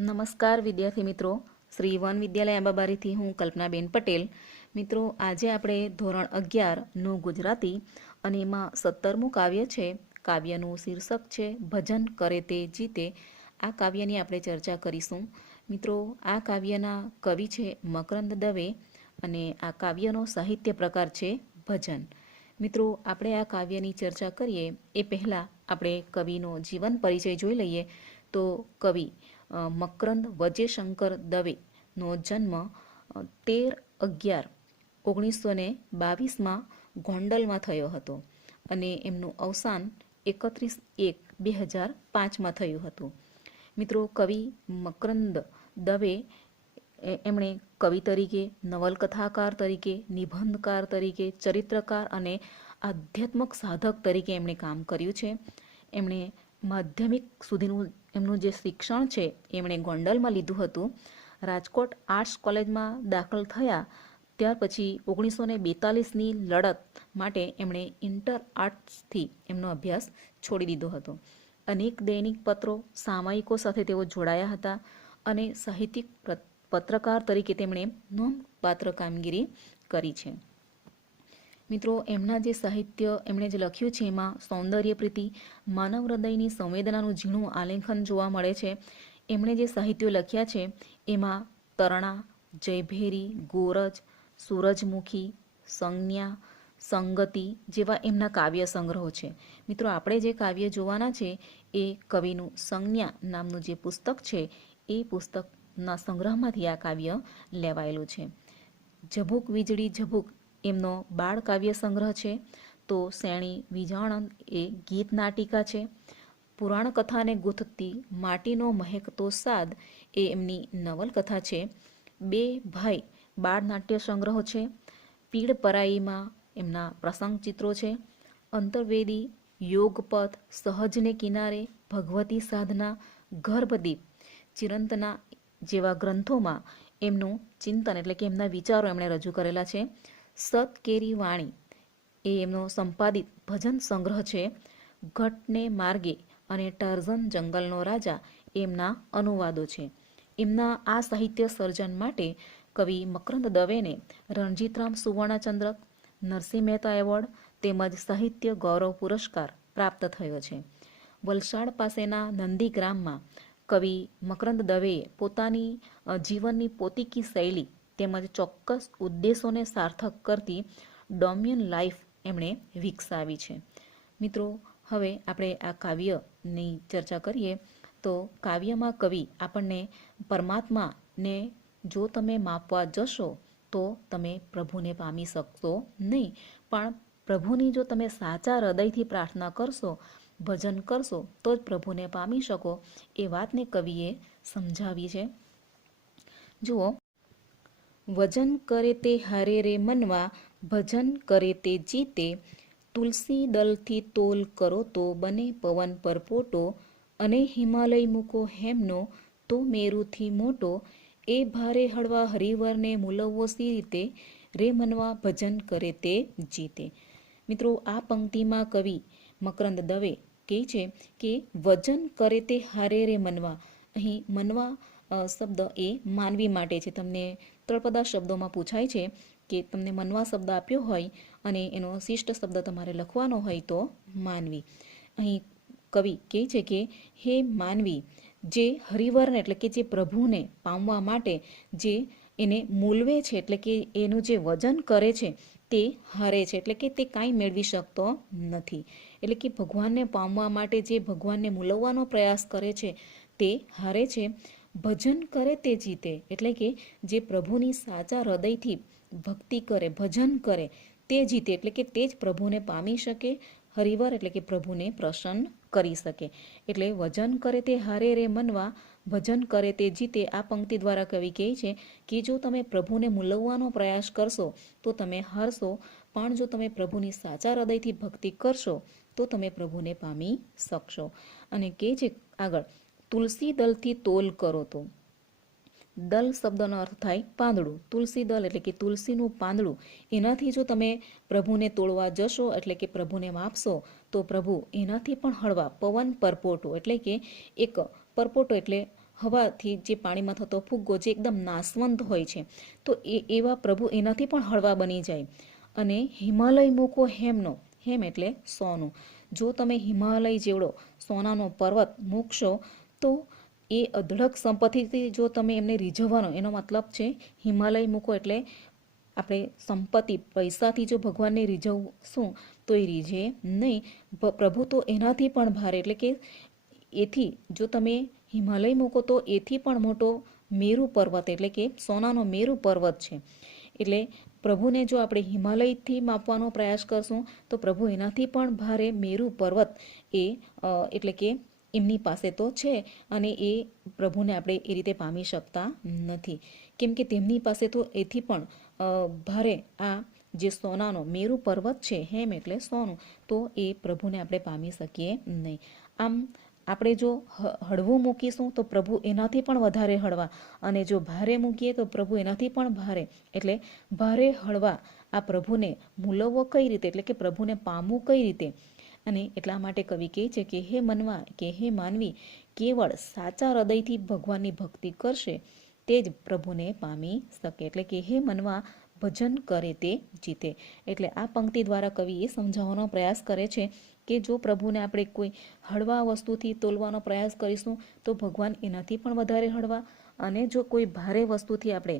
નમસ્કાર વિદ્યાર્થી મિત્રો, શ્રી વન વિદ્યાલય આંબાબારીથી હું કલ્પનાબેન પટેલ. મિત્રો, આજે આપણે ધોરણ 11નું ગુજરાતી અને એમાં 17મું કાવ્ય છે. કાવ્યનું શીર્ષક છે ભજન કરે તે જીતે. આ કાવ્યની આપણે ચર્ચા કરીશું. મિત્રો, આ કાવ્યના કવિ છે મકરંદ દવે અને આ કાવ્યનો સાહિત્ય પ્રકાર છે ભજન. મિત્રો, આપણે આ કાવ્યની ચર્ચા કરીએ એ પહેલાં આપણે કવિનો જીવન પરિચય જોઈ લઈએ. તો કવિ મકરંદ વજેશંકર દવેનો જન્મ 13/11/1922 ગોંડલમાં થયો હતો અને એમનું અવસાન 31/1/2005 થયું હતું. મિત્રો, કવિ મકરંદ દવે એમણે કવિ તરીકે, નવલકથાકાર તરીકે, નિબંધકાર તરીકે, ચરિત્રકાર અને આધ્યાત્મક સાધક તરીકે એમણે કામ કર્યું છે. એમણે માધ્યમિક સુધીનું એમનું જે શિક્ષણ છે એમણે ગોંડલમાં લીધું હતું. રાજકોટ આર્ટ્સ કોલેજમાં દાખલ થયા ત્યાર પછી 1942ની લડત માટે એમણે ઇન્ટર આર્ટ્સથી એમનો અભ્યાસ છોડી દીધો હતો. અનેક દૈનિક પત્રો, સામયિકો સાથે તેઓ જોડાયા હતા અને સાહિત્યિક પત્રકાર તરીકે તેમણે નોંધપાત્ર કામગીરી કરી છે. મિત્રો, એમના જે સાહિત્ય એમણે જે લખ્યું છે એમાં સૌંદર્ય પ્રીતિ, માનવ હૃદયની સંવેદનાનું ઝીણું આલેખન જોવા મળે છે. એમણે જે સાહિત્યો લખ્યા છે એમાં તરણા, જયભેરી, ગોરજ, સૂરજમુખી, સંજ્ઞા, સંગતિ જેવા એમના કાવ્ય સંગ્રહો છે. મિત્રો, આપણે જે કાવ્ય જોવાના છે એ કવિનું સંજ્ઞા નામનું જે પુસ્તક છે એ પુસ્તકના સંગ્રહમાંથી આ કાવ્ય લેવાયેલું છે. ઝભુક વીજળી ઝભુક એમનો બાળ કાવ્ય સંગ્રહ છે. તો શેણી વિજાણંદ એ ગીત નાટિકા છે. પુરાણ કથાને ગૂંથતી માટીનો મહેકતો સાદ એ એમની નવલકથા છે. બે ભાઈ બાળ નાટ્ય સંગ્રહો છે. પીડ પરાઈમાં એમના પ્રસંગ ચિત્રો છે. અંતર્વેદી, યોગપથ, સહજને કિનારે, ભગવતી સાધના, ગર્ભદીપ, ચિરંતના જેવા ગ્રંથોમાં એમનું ચિંતન એટલે કે એમના વિચારો એમણે રજૂ કરેલા છે. સતકેરી વાણી એ એમનો સંપાદિત ભજન સંગ્રહ છે. ઘટને માર્ગે અને ટાર્ઝન જંગલનો રાજા એમના અનુવાદો છે. એમના આ સાહિત્ય સર્જન માટે કવિ મકરંદ દવેને રણજીતરામ સુવર્ણચંદ્રક, નરસિંહ મહેતા એવોર્ડ તેમજ સાહિત્ય ગૌરવ પુરસ્કાર પ્રાપ્ત થયો છે. વલસાડ પાસેના નંદીગ્રામમાં કવિ મકરંદ દવેએ પોતાની જીવનની પોતીકી શૈલી તેમજ ચોક્કસ ઉદ્દેશોને સાર્થક કરતી ડોમ્યુન લાઈફ એમણે વિકસાવી છે. મિત્રો, હવે આપણે આ કાવ્યની ચર્ચા કરીએ. તો કાવ્યમાં કવિ આપણને પરમાત્માને જો તમે માપવા જશો તો તમે પ્રભુને પામી શકશો નહીં, પણ પ્રભુની જો તમે સાચા હૃદયથી પ્રાર્થના કરશો, ભજન કરશો તો જ પ્રભુને પામી શકો એ વાતને કવિએ સમજાવી છે. જુઓ, વજન કરે તે હારે રે મનવા, ભજન કરે તે જીતે. તુલસી દલથી તોલ કરો તો બને પવન પરપોટો. અને હિમાલય મૂકો હેમનો તો મેરુથી મોટો. એ ભારે હળવા હરિવરને મૂલવવો સી રીતે, રે મનવા ભજન કરે તે જીતે. મિત્રો, આ પંક્તિમાં કવિ મકરંદ દવે કહે છે કે વજન કરે તે હારે રે મનવા. અહીં મનવા શબ્દ એ માનવી માટે છે. તમને તળપદા શબ્દોમાં પૂછાય છે કે તમને મનવા શબ્દ આપ્યો હોય અને એનો શિષ્ટ શબ્દ તમારે લખવાનો હોય તો માનવી. અહીં કવિ કહે છે કે હે માનવી, જે હરિવરને એટલે કે જે પ્રભુને પામવા માટે જે એને મૂલવે છે એટલે કે એનું જે વજન કરે છે તે હારે છે એટલે કે તે કાંઈ મેળવી શકતો નથી. એટલે કે ભગવાનને પામવા માટે જે ભગવાનને મૂલવવાનો પ્રયાસ કરે છે તે હારે છે. ભજન કરે તે જીતે એટલે કે જે પ્રભુની સાચા હૃદયથી ભક્તિ કરે, ભજન કરે તે જીતે એટલે કે તે જ પ્રભુને પામી શકે, હરિવર એટલે કે પ્રભુને પ્રસન્ન કરી શકે. એટલે વજન કરે તે હારે રે મનવા, ભજન કરે તે જીતે. આ પંક્તિ દ્વારા કવિ કહે છે કે જો તમે પ્રભુને મૂલવવાનો પ્રયાસ કરશો તો તમે હારશો, પણ જો તમે પ્રભુની સાચા હૃદયથી ભક્તિ કરશો તો તમે પ્રભુને પામી શકશો. અને કહે છે આગળ, તુલસી દલથી તોલ કરો તો. દલ શબ્દનો અર્થ થાય પાંદડું. તુલસી દલ એટલે કે તુલસીનું પાંદડું, એનાથી જો તમે પ્રભુને તોડવા જશો એટલે કે પ્રભુને માપશો તો પ્રભુ એનાથી પણ હળવા પવન પરપોટો એટલે કે એક પરપોટો એટલે હવાથી જે પાણીમાં થતો ફુગ્ગો જે એકદમ નાશવંત હોય છે, તો એવા પ્રભુ એનાથી પણ હળવા બની જાય. અને હિમાલય મૂકો હેમનો, હેમ એટલે સોનું. જો તમે હિમાલય જેવડો સોનાનો પર્વત મૂકશો તો એ અઢળક સંપત્તિથી જો તમે એમને રીઝવવાનો, એનો મતલબ છે હિમાલય મૂકો એટલે આપણે સંપત્તિ પૈસાથી જો ભગવાનને રીઝવશું તો એ રીઝે નહીં. પ્રભુ તો એનાથી પણ ભારે, એટલે કે એથી જો તમે હિમાલય મૂકો તો એથી પણ મોટો મેરુ પર્વત, એટલે કે સોનાનો મેરુ પર્વત છે. એટલે પ્રભુને જો આપણે હિમાલયથી માપવાનો પ્રયાસ કરશું તો પ્રભુ એનાથી પણ ભારે મેરુ પર્વત એ એટલે કે એમની પાસે તો છે, અને એ પ્રભુને આપણે એ રીતે પામી શકતા નથી, કેમ કે તેમની પાસે તો એથી પણ ભારે આ જે સોનાનો મેરુ પર્વત છે, હેમ એટલે સોનું, તો એ પ્રભુને આપણે પામી શકીએ નહીં. આમ આપણે જો હળવું મૂકીશું તો પ્રભુ એનાથી પણ વધારે હળવા, અને જો ભારે મૂકીએ તો પ્રભુ એનાથી પણ ભારે. એટલે ભારે હળવા આ પ્રભુને મૂલવવો કઈ રીતે, એટલે કે પ્રભુને પામવું કઈ રીતે. અને એટલા માટે કવિ કહે છે કે હે મનવા, કે હે માનવી, કેવળ સાચા હૃદયથી ભગવાનની ભક્તિ કરશે તે જ પ્રભુને પામી શકે. એટલે કે હે મનવા, ભજન કરે તે જીતે. એટલે આ પંક્તિ દ્વારા કવિ એ સમજાવવાનો પ્રયાસ કરે છે કે જો પ્રભુને આપણે કોઈ હળવા વસ્તુથી તોલવાનો પ્રયાસ કરીશું તો ભગવાન એનાથી પણ વધારે હળવા, અને જો કોઈ ભારે વસ્તુથી આપણે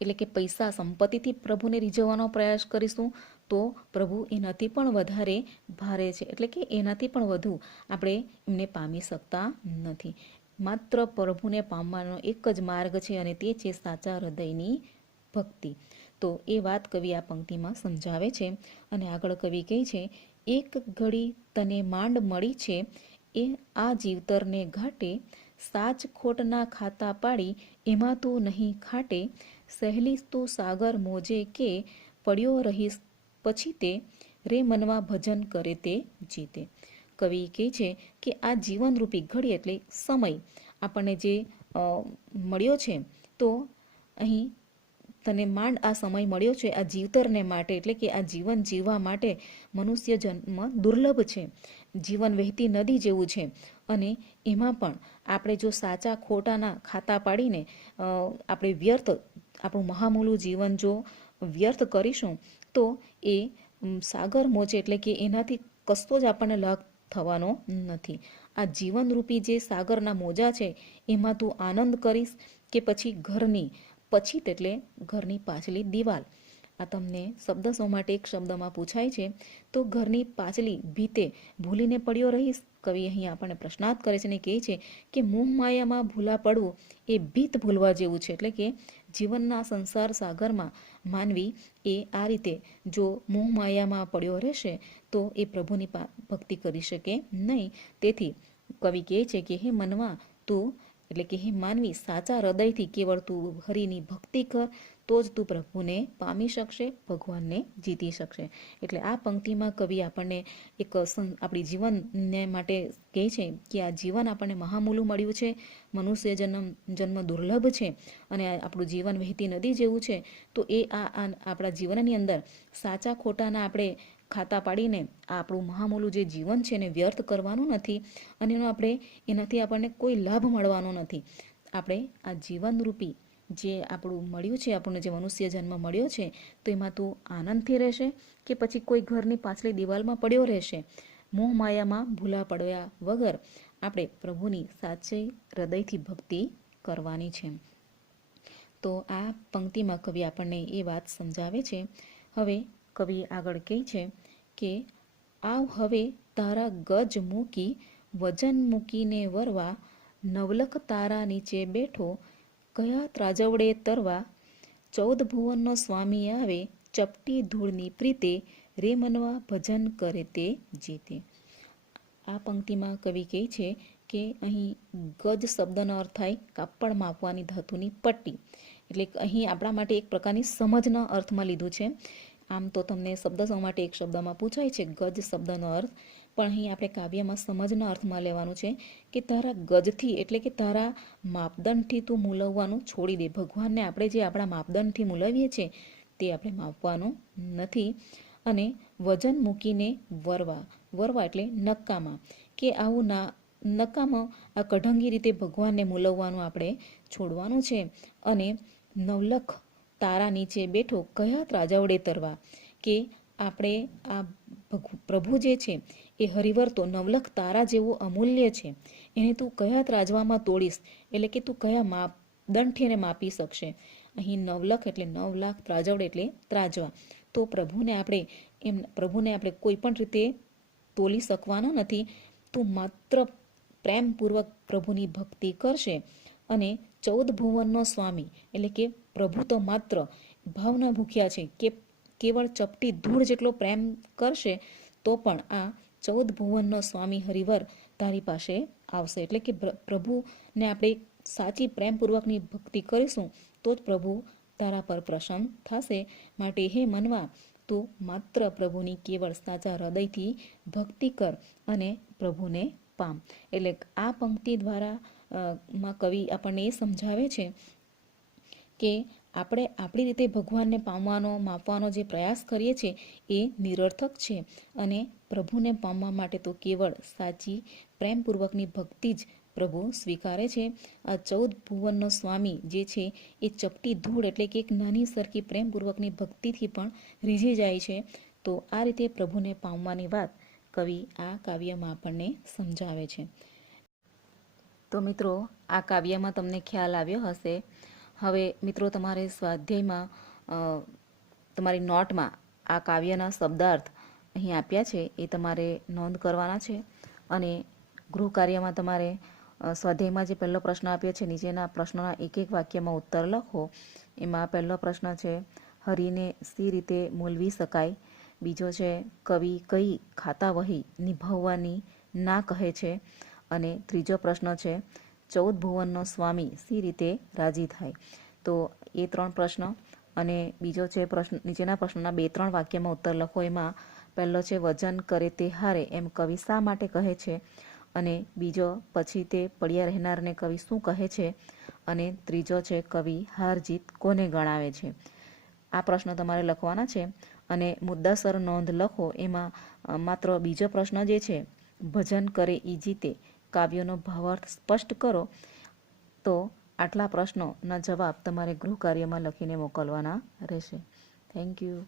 એટલે કે પૈસા સંપત્તિથી પ્રભુને રીઝવવાનો પ્રયાસ કરીશું તો પ્રભુ એનાથી પણ વધારે ભારે છે, એટલે કે એનાથી પણ વધુ આપણે એમને પામી શકતા નથી. માત્ર પ્રભુને પામવાનો એક જ માર્ગ છે, અને તે છે સાચા હૃદયની ભક્તિ. તો એ વાત કવિ આ પંક્તિમાં સમજાવે છે. અને આગળ કવિ કહે છે, એક ઘડી તને માંડ મળી છે એ આ જીવતરને ઘાટે, સાચ ખોટના ખાતા પાડી એમાં તું નહીં ખાટે, સહેલી તું સાગર મોજે કે પડ્યો રહીશ પછી તે, રે મનવા ભજન કરે તે જીતે. કવિ કહે છે કે આ જીવનરૂપી ઘડી એટલે સમય આપણને જે મળ્યો છે, તો અહીં તને માંડ આ સમય મળ્યો છે આ જીવતરને માટે, એટલે કે આ જીવન જીવવા માટે મનુષ્ય જન્મ દુર્લભ છે, જીવન વહેતી નદી જેવું છે. અને એમાં પણ આપણે જો સાચા ખોટાના ખાતા પાડીને આપણે વ્યર્થ આપણું મહામૂલું જીવન જો વ્યર્થ કરીશું તો એ સાગર મોજે, એટલે કે એનાથી કશો જ આપણને લાભ થવાનો નથી. આ જીવનરૂપી જે સાગરના મોજા છે એમાં તું આનંદ કરીશ કે પછી ઘરની પછીત એટલે ઘરની પાછલી દિવાલ. આ તમને શબ્દ સો માટે એક શબ્દમાં પૂછાય છે, તો ઘરની પાછલી ભીતે ભૂલીને પડ્યો રહીશ. કવિ અહીં આપણને પ્રશ્નાર્થ કરે છે અને કહે છે કે મોહ માયામાં ભૂલા પડવું એ ભીત ભૂલવા જેવું છે. એટલે કે જીવનના સંસાર સાગરમાં માનવી એ આ રીતે જો મોહ માયામાં પડ્યો રહેશે તો એ પ્રભુની ભક્તિ કરી શકે નહીં. તેથી કવિ કહે છે કે હે મનવા તું, એટલે કે હે માનવી, સાચા હૃદયથી કેવળ તું હરિની ભક્તિ કર તો જ તું પ્રભુને પામી શકશે, ભગવાનને જીતી શકશે. એટલે આ પંક્તિમાં કવિ આપણને એક આપણી જીવનને માટે કહે છે કે આ જીવન આપણને મહામૂલું મળ્યું છે, મનુષ્ય જન્મ દુર્લભ છે, અને આપણું જીવન વહેતી નદી જેવું છે. તો એ આપણા જીવનની અંદર સાચા ખોટાના આપણે ખાતા પાડીને આપણું મહામૂલું જે જીવન છે એને વ્યર્થ કરવાનું નથી, અને એનાથી આપણને કોઈ લાભ મળવાનો નથી. આપણે આ જીવનરૂપી જે આપણું મળ્યું છે, આપણને જે મનુષ્ય જન્મ મળ્યો છે, તો એમાં તું આનંદથી રહેશે કે પછી કોઈ ઘરની પાછલી દિવાલમાં પડ્યો રહેશે. મોહ માયામાં ભૂલા પડ્યા વગર આપણે પ્રભુની સાચી હૃદયથી ભક્તિ કરવાની છે. તો આ પંક્તિમાં કવિ આપણને એ વાત સમજાવે છે. હવે કવિ આગળ કહે છે કે આવ હવે તારા ગજ મૂકી વજન મૂકીને વરવા, નવલખ તારા નીચે બેઠો કયા ત્રાજવડે તરવા, 14 ભુવનનો સ્વામી આવે ચપટી ધૂળની પ્રીતે, રે મનવા ભજન કરે તે જીતે. આ પંક્તિમાં કવિ કહે છે કે અહીં ગજ શબ્દનો અર્થ થાય કાપડ માપવાની ધાતુની પટ્ટી. એટલે અહીં આપણા માટે એક પ્રકારની સમજના અર્થમાં લીધું છે. આમ તો તમને શબ્દ સો માટે એક શબ્દમાં પૂછાય છે ગજ શબ્દનો અર્થ, પણ અહીં આપણે કાવ્યમાં સમજના અર્થમાં લેવાનું છે કે તારા ગજથી, એટલે કે તારા માપદંડથી તું મૂલવવાનું છોડી દે. ભગવાનને આપણે જે આપણા માપદંડથી મૂલવીએ છીએ તે આપણે માપવાનું નથી. અને વજન મૂકીને વરવા, વરવા એટલે નકામા, કે આવું ના નકામો આ કઢંગી રીતે ભગવાનને મૂલવવાનું આપણે છોડવાનું છે અને નવલખ તારા નીચે બેઠો કયા ત્રાજવડે તરવા, કે આપણે આ પ્રભુ જે છે એ હરિવર તો નવલખ તારા જેવું અમૂલ્ય છે, એને તું કયા ત્રાજવામાં તોડીશ, એટલે કે તું કયા માપદંડથી એને માપી શકશે. અહીં નવલખ એટલે 9 લાખ, ત્રાજવડ એટલે ત્રાજવા. તો પ્રભુને આપણે કોઈ પણ રીતે તોલી શકવાના નથી. તું માત્ર પ્રેમપૂર્વક પ્રભુની ભક્તિ કરશે અને 14 ભુવનનો સ્વામી, એટલે કે પ્રભુ તો માત્ર ભાવના ભૂખ્યા છે, કે કેવળ ચપટી ધૂળ જેટલો પ્રેમ કરશે તો પણ આ 14 ભુવનનો સ્વામી હરિવર તારી પાસે આવશે. એટલે કે પ્રભુને આપણે સાચી પ્રેમપૂર્વકની ભક્તિ કરીશું તો જ પ્રભુ તારા પર પ્રસન્ન થશે. માટે હે મનવા, તું માત્ર પ્રભુની કેવળ સાચા હૃદયથી ભક્તિ કર અને પ્રભુને પામ. એટલે આ પંક્તિ દ્વારા માં કવિ આપણને એ સમજાવે છે કે આપણે આપણી રીતે ભગવાનને પામવાનો, માપવાનો જે પ્રયાસ કરીએ છીએ એ નિરર્થક છે અને પ્રભુને પામવા માટે તો કેવળ સાચી પ્રેમપૂર્વકની ભક્તિ જ પ્રભુ સ્વીકારે છે. આ 14 ભુવનનો સ્વામી જે છે એ ચપટી ધૂળ, એટલે કે એક નાની સરખી પ્રેમપૂર્વકની ભક્તિથી પણ રીઝી જાય છે. તો આ રીતે પ્રભુને પામવાની વાત કવિ આ કાવ્યમાં આપણને સમજાવે છે. તો મિત્રો, આ કાવ્યમાં તમને ખ્યાલ આવ્યો હશે. હવે મિત્રો, તમારે સ્વાધ્યાયમાં તમારી નોટમાં આ કાવ્યના શબ્દાર્થ અહીં આપ્યા છે, એ તમારે નોંધ કરવાના છે. અને ગૃહ કાર્યમાં તમારે સ્વાધ્યાયમાં જે પહેલો પ્રશ્ન આપ્યો છે, નીચેના પ્રશ્નોના એક એક વાક્યમાં ઉત્તર લખો. એમાં પહેલો પ્રશ્ન છે, હરિને સી રીતે મૂલવી શકાય. બીજો છે, કવિ કઈ ખાતા વહી નિભાવવાની ના કહે છે. અને ત્રીજો પ્રશ્ન છે, 14 ભુવનનો સ્વામી સી રીતે રાજી થાય. તો એ 3 પ્રશ્ન. અને બીજો છે પ્રશ્ન, નીચેના પ્રશ્નોના 2-3 વાક્યમાં ઉત્તર લખો. એમાં પહેલો છે, વજન કરે તે હારે એમ કવિ શા માટે કહે છે. અને બીજો, પછી તે પડ્યા રહેનારને કવિ શું કહે છે. અને ત્રીજો છે, કવિ હાર જીત કોને ગણાવે છે. આ પ્રશ્નો તમારે લખવાના છે અને મુદ્દાસર નોંધ લખો. એમાં માત્ર બીજો પ્રશ્ન જે છે, ભજન કરે ઈ જીતે, કાવ્યનો ભાવાર્થ સ્પષ્ટ કરો. તો આટલા પ્રશ્નોના જવાબ તમારે ગૃહ કાર્યમાં લખીને મોકલવાના રહેશે. Thank you.